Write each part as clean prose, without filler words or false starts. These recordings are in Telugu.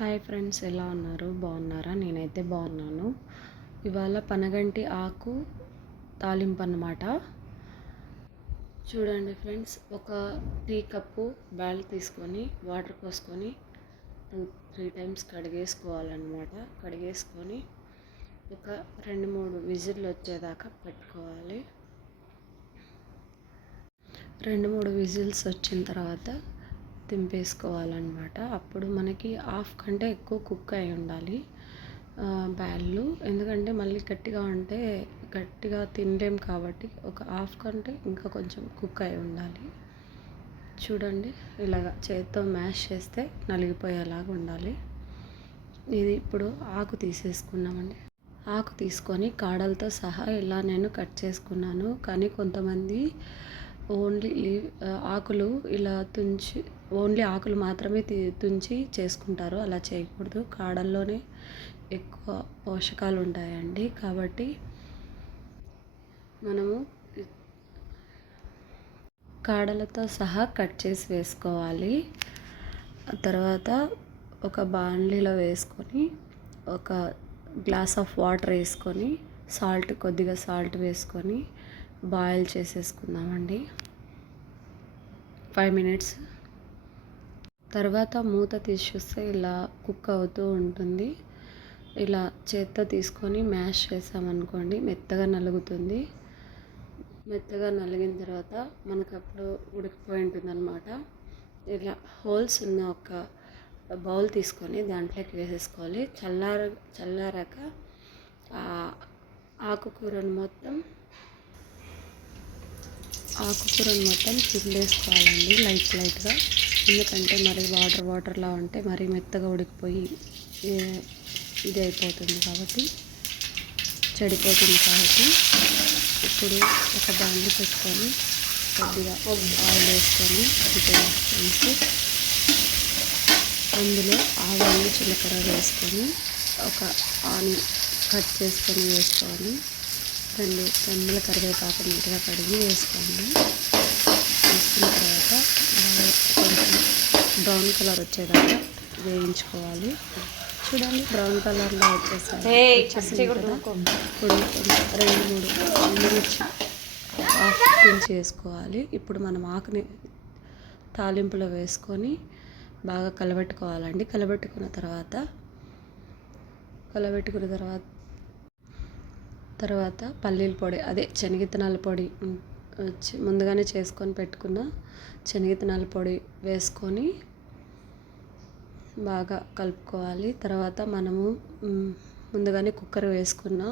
హాయ్ ఫ్రెండ్స్, ఎలా ఉన్నారు? బాగున్నారా? నేనైతే బాగున్నాను. ఇవాళ పనగంటి ఆకు తాలింపు అన్నమాట. చూడండి ఫ్రెండ్స్, ఒక టీ కప్పు బ్యాల్ తీసుకొని వాటర్ పోసుకొని 2-3 టైమ్స్ కడిగేసుకోవాలన్నమాట. కడిగేసుకొని ఒక 2-3 విజిల్లు వచ్చేదాకా పెట్టుకోవాలి. 2-3 విజిల్స్ వచ్చిన తర్వాత దింపేసుకోవాలన్నమాట. అప్పుడు మనకి హాఫ్ కంటే ఎక్కువ కుక్ అయి ఉండాలి బ్యాళ్ళు. ఎందుకంటే మళ్ళీ గట్టిగా తినలేం కాబట్టి ఒక హాఫ్ కంటే ఇంకా కొంచెం కుక్ అయి ఉండాలి. చూడండి, ఇలాగ చేత్తో మ్యాష్ చేస్తే నలిగిపోయేలాగా ఉండాలి. ఇది ఇప్పుడు ఆకు తీసేసుకున్నామండి. ఆకు తీసుకొని కాడలతో సహా ఇలా నేను కట్ చేసుకున్నాను. కానీ కొంతమంది ఆకులు ఇలా ఓన్లీ ఆకులు మాత్రమే తుంచి చేసుకుంటారు. అలా చేయకూడదు. కాడల్లోనే ఎక్కువ పోషకాలు ఉంటాయండి. కాబట్టి మనము కాడలతో సహా కట్ చేసి వేసుకోవాలి. తర్వాత ఒక బాండ్లీలో వేసుకొని ఒక గ్లాస్ ఆఫ్ వాటర్ వేసుకొని కొద్దిగా సాల్ట్ వేసుకొని బాయిల్ చేసేసుకుందామండి 5 మినిట్స్. తర్వాత మూత తీసి చూస్తే ఇలా కుక్ అవుతూ ఉంటుంది. ఇలా చేత్తో తీసుకొని మ్యాష్ చేసామనుకోండి, మెత్తగా నలుగుతుంది. మెత్తగా నలిగిన తర్వాత మనకు అప్పుడు ఉడికిపోయి ఉంటుంది అన్నమాట. ఇలా హోల్స్ ఉన్న ఒక బౌల్ తీసుకొని దాంట్లోకి వేసేసుకోవాలి. చల్లారాక ఆకుకూరను మొత్తం పిండేసుకోవాలండి లైట్గా. ఎందుకంటే మరి వాటర్లా ఉంటే మరి మెత్తగా ఉడికిపోయి ఇది అయిపోతుంది కాబట్టి, చెడిపోతుంది కాబట్టి. ఇప్పుడు ఒక బాండ్లీ పెట్టుకొని కొద్దిగా ఆయిల్ వేసుకొని అందులో ఆవాలు జీలకర్ర వేసుకొని ఒక ఆనియన్ కట్ చేసుకొని వేసుకోవాలి. 2 రెమ్మల కరివేపాకు నీట్గా కడిగి వేసుకోండి. వేసుకున్న తర్వాత కొంచెం బ్రౌన్ కలర్ వచ్చేదాకా వేయించుకోవాలి. చూడండి, బ్రౌన్ కలర్లో వచ్చేసింది కదా. ఇప్పుడు 2-3 ఎండుమిర్చి హాఫ్ ఇంచ్ వేసుకోవాలి. ఇప్పుడు మనం ఆకుని తాలింపులో వేసుకొని బాగా కలబెట్టుకోవాలండి. కలబెట్టుకున్న తర్వాత పల్లీల పొడి, అదే శనగిత్తనాల పొడి, ముందుగానే చేసుకొని పెట్టుకున్న శనగిత్తనాల పొడి వేసుకొని బాగా కలుపుకోవాలి. తర్వాత మనము ముందుగానే కుక్కర్ వేసుకున్న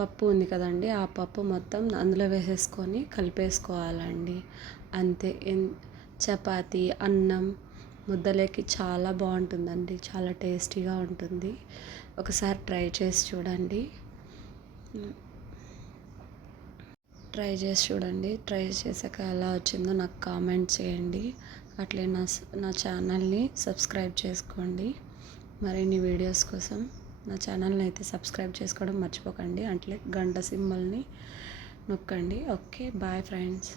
పప్పు ఉంది కదండి, ఆ పప్పు మొత్తం అందులో వేసేసుకొని కలిపేసుకోవాలండి. అంతే. చపాతీ, అన్నం, ముద్దలేకి చాలా బాగుంటుందండి. చాలా టేస్టీగా ఉంటుంది. ఒకసారి ట్రై చేసి చూడండి. ట్రై చేశాక ఎలా వచ్చిందో నాకు కామెంట్ చేయండి. అట్లే నా ఛానల్ని సబ్స్క్రైబ్ చేసుకోండి. మరిన్ని వీడియోస్ కోసం నా ఛానల్ని అయితే సబ్స్క్రైబ్ చేసుకోవడం మర్చిపోకండి. అట్లే గంట సింబల్ని నొక్కండి. Okay, bye friends.